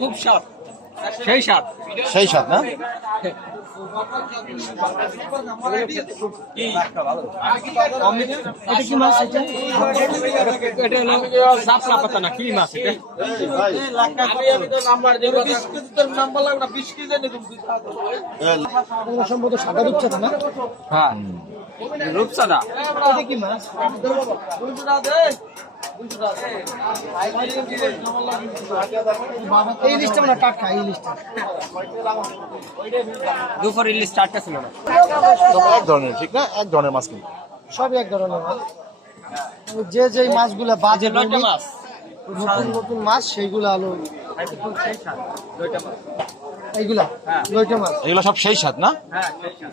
খুব সেই স্বাদ। না? এটা কি মাছ? এটা এটা হলো জাফরা পাতা না কি মাছ এটা? সম্ভবত সাদা রূপচাঁদা। না হ্যাঁ রূপসাদা এটা কি মাছ? এই লিস্টটা মানে টাটকা এই লিস্টটা দুপুর ইলিশ টাটকা ছিল না। এক ধরনের ঠিক না? এক ধরনের মাছ কিন্তু। সবই এক ধরনের মাছ। যে যে মাছগুলা বাজে লইটা মাছ। নতুন নতুন মাছ সেইগুলো আলো। এইগুলা? হ্যাঁ। লইটা মাছ। এগুলো সব সেই স্বাদ না? হ্যাঁ সেই স্বাদ।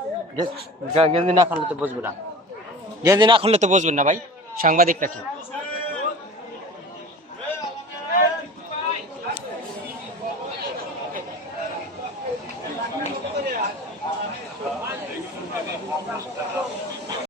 গেঞ্জি না খুললে তো বুঝবে না। গেঞ্জি না খুললে তো বুঝবেন না ভাই সাংবাদিক নাকি